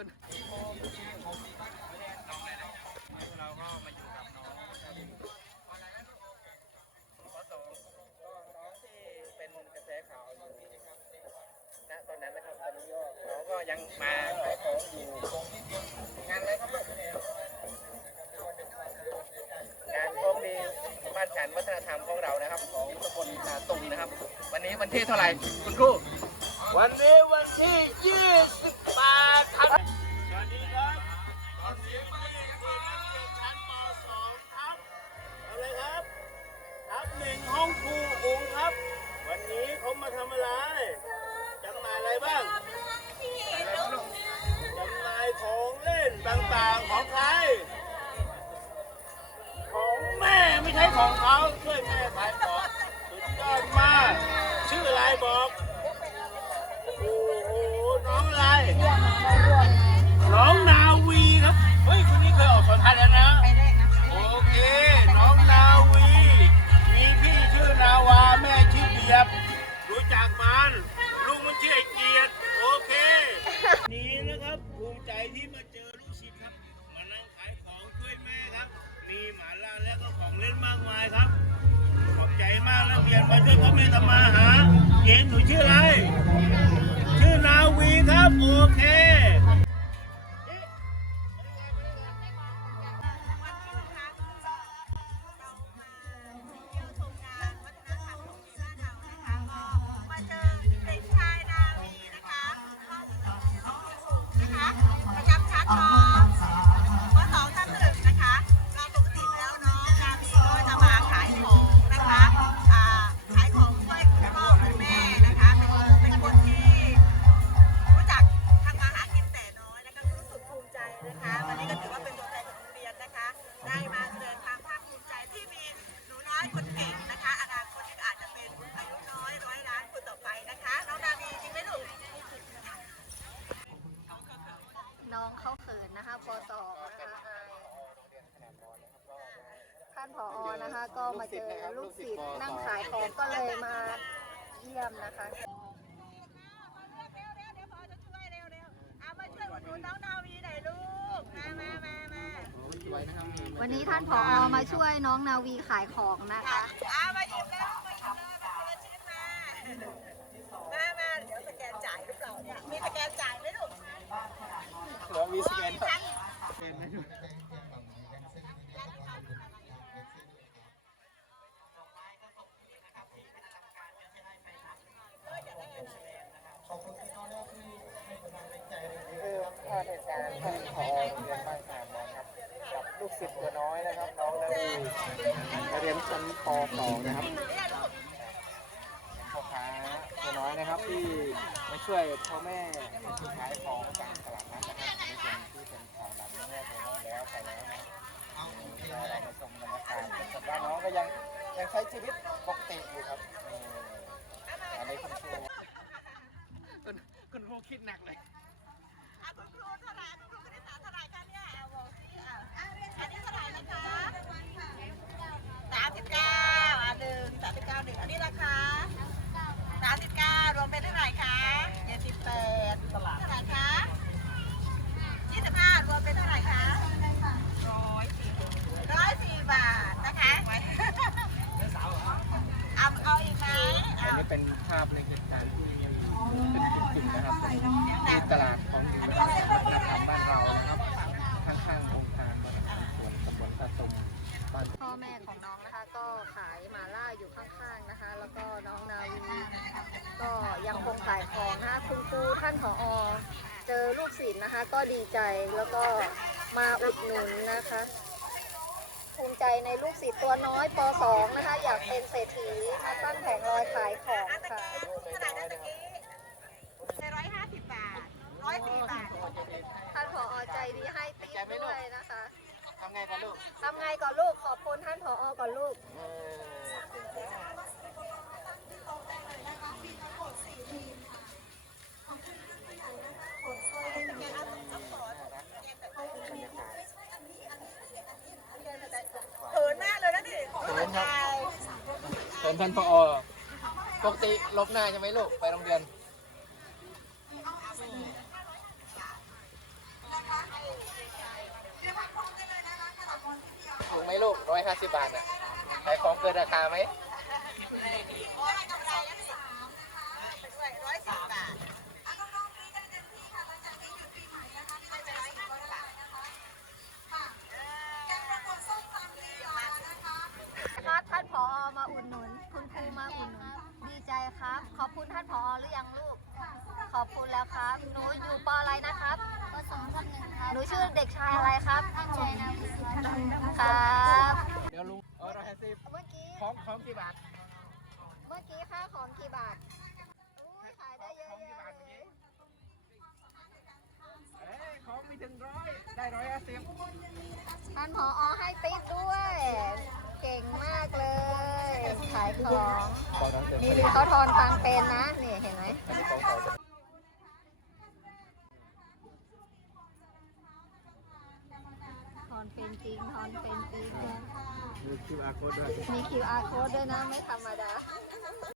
เราก็มาอยู่กับน้องข้อสองก็น้องที่เป็นกระแสข่าวอยู่ณตอนนั้นนะครับตอนนี้ก็น้องก็ยังมาขายของอยู่งานอะไรครับลูกงานของดีบ้านฉันวัฒนธรรมของเรานะครับ ของตำบลนาตุงนะครับ วันนี้วันที่เท่าไหร่คุณครูวันนี้วันที่28 ทำอะไรจำหน่ายอะไรบ้างจำหน่ายของเล่นต่างๆของใคร ของแม่ไม่ใช่ของเขาช่วยแม่ขายของสุดยอดมาก ชื่ออะไรบอก ลูกมันชื่อไอเกียรติโอเค นี้นะครับภูมิใจที่มาเจอลูกศิษย์ครับ มานั่งขายของช่วยแม่ครับ มีหมาล่าและก็ของเล่นมากมายครับ ขอบใจมากและเปลี่ยนมาช่วยพ่อแม่ทำมาหาเย็นหนูชื่ออะไร ชื่อนาวีครับ โอเค ป นผอนะคะ ก็มาเจอลูกศิษย์นั่งขายของก็เลยมาเยี่ยมนะคะเร็วเร็วเร็วเดี๋ยวพอจะช่วยเร็วเร็วเอามาช่วยอุดหนุนน้องนาวีหน่อยลูกมามามามาวันนี้ท่านผอมาช่วยน้องนาวีขายของนะคะเอามาหยิบแล้วมาหยิบเลยมาคนละชิ้นมามามาเดี๋ยวสแกนจ่ายหรือเปล่าเนี่ย มีสแกนจ่ายไหมลูก เรามีสแกน ชั้น คือภาพเหตุการณ์ท่านผอโรงเรียนบ้านสามมองครับกับลูกศิษย์ตัวน้อยนะครับน้องนาวีเรียนชั้นป .2 นะครับพ่อค้าตัวน้อยนะครับที่มาช่วยพ่อแม่ขายของกลางตลาดนัดนะครับในส่วนที่เป็นของหลังแม่ไปแล้วไปแล้วนะเรามาชมบรรยากาศจนว่าน้องก็ยังยังใช้ชีวิตปกติอยู่ครับเอออันนี้คุณครูคุณคุณครูคิดหนักเลย คุณครูเท่าไหร่คุณครูคณิตศาสตร์เท่าไหร่คะเนี่ยเอาบอกสิอะอันนี้เท่าไหร่นะคะสามสิบเก้าอะหนึ่งสามสิบเก้าหนึ่งอันนี้ราคาสามสิบเก้ารวมเป็นเท่าไหร่คะเจ็ดสิบแปดเท่าไหร่คะยี่สิบห้ารวมเป็นเท่าไหร่คะร้อยสี่ร้อยสี่บาทนะคะเอาเอาอีกไหมอันนี้เป็นภาพในเหตุการณ์ที่ เป็นกลุ่มๆนะครับที่ตลาดของอยู่วัฒนธรรมบ้านเรานะครับข้างๆองค์การบริหารส่วนตำบลตะตุมบ้าน พ่อแม่ของน้องนะคะก็ขายหมาล่าอยู่ข้างๆนะคะ แล้วก็น้องนาวีก็ยังคงขายของนะคะคุณครูท่านผอเจอลูกศิษย์นะคะ ก็ดีใจแล้วก็มาอุดหนุนนะคะ ภูมิใจในลูกศิษย์ตัวน้อยป .2 นะคะ อยากเป็นเศรษฐีมาตั้งแผงลอยขายของค่ะ เกียบเท่าไหร่นะตะกี้ร้อยห้าสิบบาทร้อยสี่บาท ท่านผอใจดีให้ติ๊บด้วยนะคะ ทำ ไงกันลูกทำไงก่อนลูกขอบคุณท่านผอก่อนลูกเออบบรรยากาศเขินมากเลยนะนี่เขินครับเชิญท่านพอปกติลบหน้าใช่ไหมลูก ไปโรงเรียนาสิบบาทน่ะขายของเกินราคาไหมได้กำไรแล้วสิไปด้วยร้อยสิบบาทไม่เป็นไรห้าสิบบาทครับท่านผอมาอุดหนุน คุณครูมาอุดหนุน ดีใจครับ ขอบคุณท่านผอหรือยังลูก ขอบคุณแล้วครับ หนูอยู่ปออะไรนะครับปสองกับหนึ่งครับ หนูชื่อเด็กชายอะไรครับตั้งใจนะครับเดี๋ยวลุง เออร้อยห้าสิบเมื่อกี้ของของกี่บาทเมื่อกี้ค่าของกี่บาทอุ๊ยขายได้เยอะแยะเลยเอ้ยของไม่ถึงร้อยได้ร้อยห้าสิบท่านผอให้ติ๊บด้วย เก่งมากเลย ขายของตอนนั้นเต็มนี่เขาทอนตังเป็นนะ นี่เห็นไหม อันนี้ของเขาจะทอนเป็นจริงทอนเป็นจริงมี QR code ด้วยมี QR code ด้วยนะไม่ธรรมดา